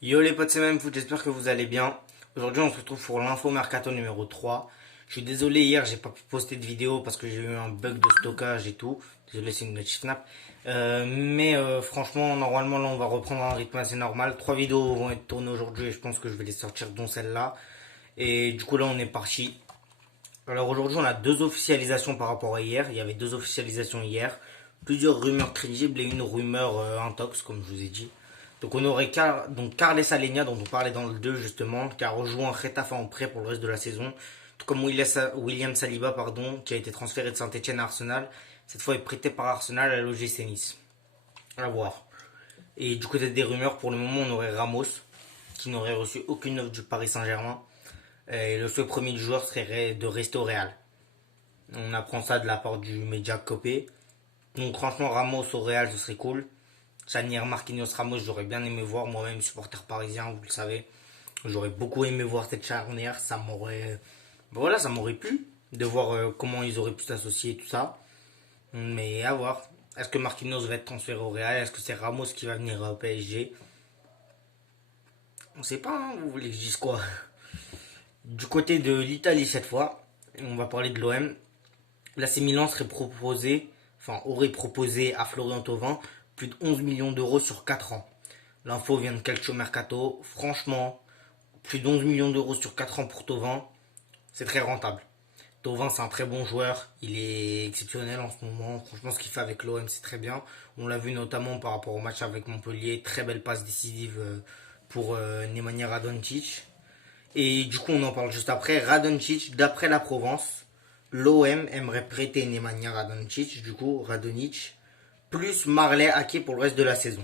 Yo les potes, c'est même foot, j'espère que vous allez bien. Aujourd'hui, on se retrouve pour l'info mercato numéro 3. Je suis désolé, hier, j'ai pas pu poster de vidéo parce que j'ai eu un bug de stockage et tout. Désolé, c'est une notif snap. Franchement, normalement, là, on va reprendre un rythme assez normal. Trois vidéos vont être tournées aujourd'hui et je pense que je vais les sortir, dont celle-là. Et du coup, là, on est parti. Alors aujourd'hui, on a deux officialisations par rapport à hier. Il y avait deux officialisations hier. Plusieurs rumeurs crédibles et une rumeur intox, comme je vous ai dit. Donc on aurait donc Carles Alenia, dont on parlait dans le 2 justement, qui a rejoint Getafe en prêt pour le reste de la saison. Tout comme William Saliba, pardon, qui a été transféré de Saint-Etienne à Arsenal. Cette fois, est prêté par Arsenal à l'OGC Nice. À voir. Et du côté des rumeurs, pour le moment, on aurait Ramos, qui n'aurait reçu aucune offre du Paris Saint-Germain. Et le souhait premier du joueur serait de rester au Real. On apprend ça de la part du média Copé. Donc franchement, Ramos au Real, ce serait cool. Chanière Marquinhos Ramos, j'aurais bien aimé voir, moi-même supporter parisien, vous le savez. J'aurais beaucoup aimé voir cette charnière, ça m'aurait. Voilà, ça m'aurait plu de voir comment ils auraient pu s'associer et tout ça. Mais à voir. Est-ce que Marquinhos va être transféré au Real? Est-ce que c'est Ramos qui va venir au PSG? On sait pas, hein, vous voulez que je dise quoi? Du côté de l'Italie cette fois, on va parler de l'OM. L'AC Milan aurait proposé à Florian Thauvin plus de 11 millions d'euros sur 4 ans. L'info vient de Calcio Mercato. Franchement, plus d'11 millions d'euros sur 4 ans pour Thauvin, c'est très rentable. Thauvin, c'est un très bon joueur. Il est exceptionnel en ce moment. Franchement, ce qu'il fait avec l'OM, c'est très bien. On l'a vu notamment par rapport au match avec Montpellier. Très belle passe décisive pour Nemanja Radonjic. Et du coup, on en parle juste après. Radonjic, d'après la Provence, l'OM aimerait prêter Nemanja Radonjic, du coup, Radonjic, plus Marley Ake pour le reste de la saison.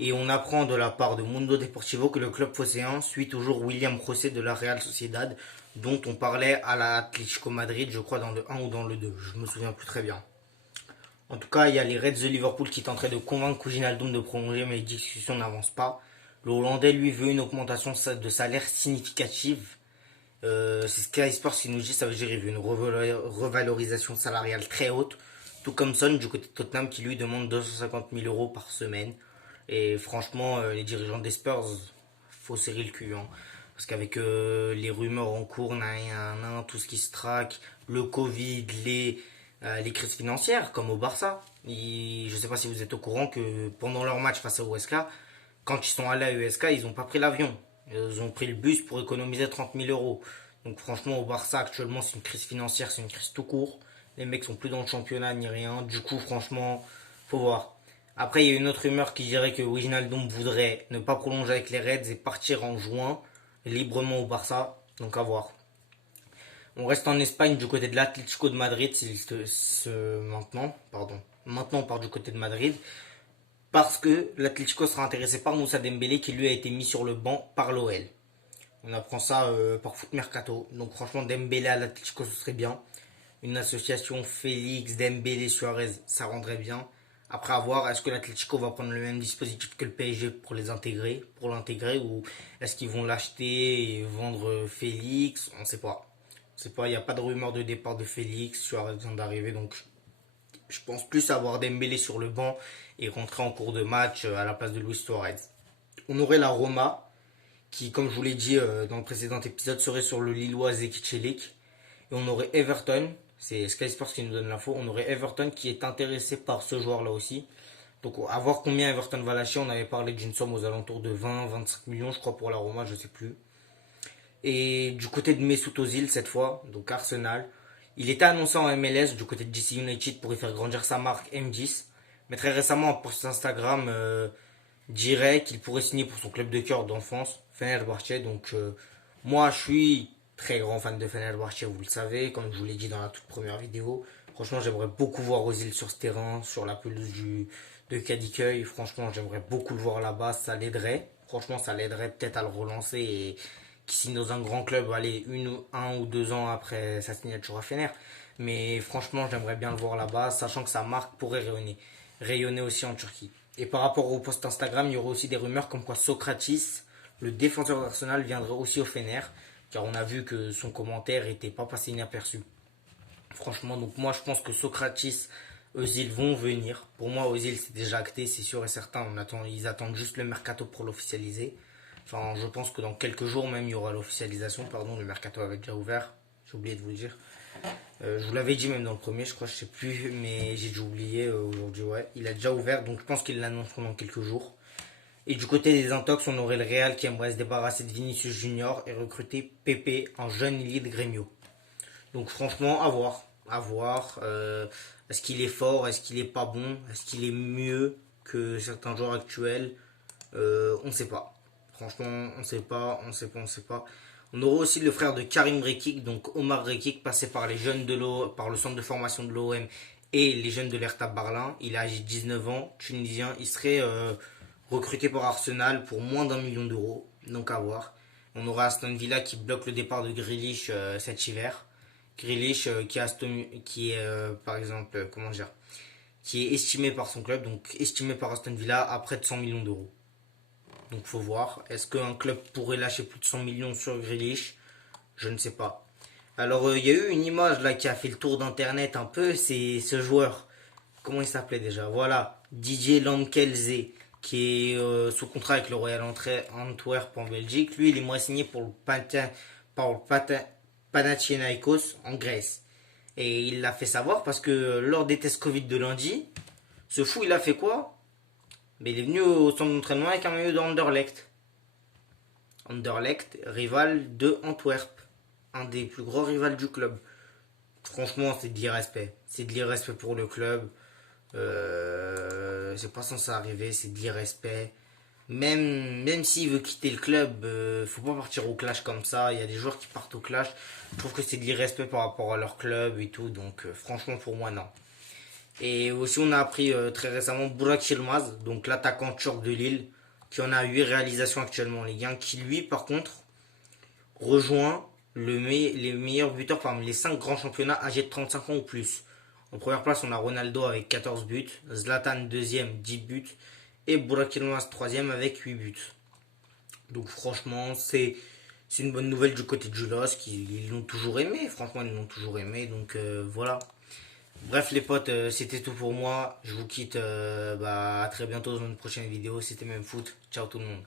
Et on apprend de la part de Mundo Deportivo que le club phocéen suit toujours William José de la Real Sociedad, dont on parlait à la Atlético Madrid, je crois dans le 1 ou dans le 2, je me souviens plus très bien. En tout cas, il y a les Reds de Liverpool qui tenteraient de convaincre Wijnaldum de prolonger, mais les discussions n'avancent pas. Le Hollandais, lui, veut une augmentation de salaire significative. C'est Sky Sports qui nous dit, ça veut dire qu'il veut une revalorisation salariale très haute. Tout comme Son du côté de Tottenham qui lui demande 250 000 euros par semaine. Et franchement, les dirigeants des Spurs, faut serrer le cul, hein. Parce qu'avec les rumeurs en cours, tout ce qui se traque, le Covid, les crises financières, comme au Barça. Je ne sais pas si vous êtes au courant que pendant leur match face à USK, quand ils sont allés à USK, ils n'ont pas pris l'avion. Ils ont pris le bus pour économiser 30 000 euros. Donc franchement, au Barça, actuellement, c'est une crise financière, c'est une crise tout court. Les mecs sont plus dans le championnat ni rien. Du coup, franchement, faut voir. Après, il y a une autre rumeur qui dirait que Wijnaldum voudrait ne pas prolonger avec les Reds et partir en juin librement au Barça. Donc à voir. On reste en Espagne du côté de l'Atlético de Madrid maintenant. Pardon. Maintenant, on part du côté de Madrid parce que l'Atlético sera intéressé par Moussa Dembélé qui lui a été mis sur le banc par l'OL. On apprend ça par Foot Mercato. Donc franchement, Dembélé à l'Atlético, ce serait bien. Une association Félix, Dembélé, Suarez, ça rendrait bien. Après avoir, est-ce que l'Atlético va prendre le même dispositif que le PSG pour l'intégrer, ou est-ce qu'ils vont l'acheter et vendre Félix? On ne sait pas. On sait pas, il n'y a pas de rumeur de départ de Félix, Suarez vient d'arriver, donc je pense plus avoir Dembélé sur le banc et rentrer en cours de match à la place de Luis Suarez. On aurait la Roma, qui, comme je vous l'ai dit dans le précédent épisode, serait sur le Lillois Zeki Celik. Et on aurait Everton, c'est Sky Sports qui nous donne l'info, on aurait Everton qui est intéressé par ce joueur-là aussi. Donc à voir combien Everton va lâcher, on avait parlé d'une somme aux alentours de 20-25 millions je crois pour la Roma, je sais plus. Et du côté de Mesut Ozil cette fois, donc Arsenal, il était annoncé en MLS du côté de DC United pour y faire grandir sa marque M10. Mais très récemment, un post Instagram dirait qu'il pourrait signer pour son club de cœur d'enfance, Fenerbahçe. Donc moi je suis très grand fan de Fenerbahçe, vous le savez, comme je vous l'ai dit dans la toute première vidéo. Franchement, j'aimerais beaucoup voir Ozil sur ce terrain, sur la pelouse de Kadıköy. Franchement, j'aimerais beaucoup le voir là-bas, ça l'aiderait. Franchement, ça l'aiderait peut-être à le relancer et qui signe dans un grand club, allez, un ou 2 ans après sa signature à Fener. Mais franchement, j'aimerais bien le voir là-bas, sachant que sa marque pourrait rayonner aussi en Turquie. Et par rapport au post Instagram, il y aurait aussi des rumeurs comme quoi Socrates, le défenseur d'Arsenal, viendrait aussi au Fener, car on a vu que son commentaire n'était pas passé inaperçu. Franchement, donc moi je pense que Socrates, Özil vont venir. Pour moi, Özil c'est déjà acté, c'est sûr et certain. Ils attendent juste le mercato pour l'officialiser. Enfin, je pense que dans quelques jours même, il y aura l'officialisation. Pardon, le mercato avait déjà ouvert. J'ai oublié de vous le dire. Je vous l'avais dit même dans le premier, je crois, je sais plus, mais j'ai déjà oublié aujourd'hui, ouais. Il a déjà ouvert, donc je pense qu'il l'annonceront dans quelques jours. Et du côté des Intox, on aurait le Real qui aimerait se débarrasser de Vinicius Junior et recruter Pepe, un jeune ailier de Grêmio. Donc franchement, à voir. À voir. Est-ce qu'il est fort? Est-ce qu'il est pas bon? Est-ce qu'il est mieux que certains joueurs actuels? On ne sait pas. Franchement, on ne sait pas, on ne sait pas, on ne sait pas. On aura aussi le frère de Karim Rekik, donc Omar Rekik, passé par les jeunes de par le centre de formation de l'OM et les jeunes de l'Hertha Berlin. Il a âgé 19 ans, tunisien. Il serait recruté par Arsenal pour moins d'1 million d'euros. Donc à voir. On aura Aston Villa qui bloque le départ de Grealish cet hiver. Grealish qui est par exemple, comment dire, qui est estimé par son club, donc estimé par Aston Villa à près de 100 millions d'euros. Donc faut voir. Est-ce qu'un club pourrait lâcher plus de 100 millions sur Grealish? Je ne sais pas. Alors il y a eu une image là qui a fait le tour d'internet un peu, c'est ce joueur. Comment il s'appelait déjà? Voilà, DJ Lamkelze, qui est sous contrat avec le Royal Antwerp en Belgique. Lui, il est moins signé pour le Panathinaikos en Grèce. Et il l'a fait savoir parce que lors des tests Covid de lundi, ce fou, il a fait quoi? Mais il est venu au centre d'entraînement avec un maillot de Anderlecht. Anderlecht, rival de Antwerp. Un des plus gros rivaux du club. Franchement, c'est de l'irrespect. C'est de l'irrespect pour le club. C'est pas censé arriver, c'est de l'irrespect. Même s'il veut quitter le club, faut pas partir au clash comme ça. Il y a des joueurs qui partent au clash. Je trouve que c'est de l'irrespect par rapport à leur club et tout. Donc franchement, pour moi, non. Et aussi, on a appris très récemment Burak Yilmaz, donc l'attaquant turc de Lille, qui en a 8 réalisations actuellement en Ligue 1, qui lui, par contre, rejoint les meilleurs buteurs parmi les 5 grands championnats âgés de 35 ans ou plus. En première place, on a Ronaldo avec 14 buts, Zlatan deuxième, 10 buts, et Burak Yilmaz troisième avec 8 buts. Donc franchement, c'est une bonne nouvelle du côté de Julos, ils l'ont toujours aimé, franchement, ils l'ont toujours aimé, donc voilà. Bref les potes, c'était tout pour moi. Je vous quitte à très bientôt dans une prochaine vidéo. C'était même foot. Ciao tout le monde.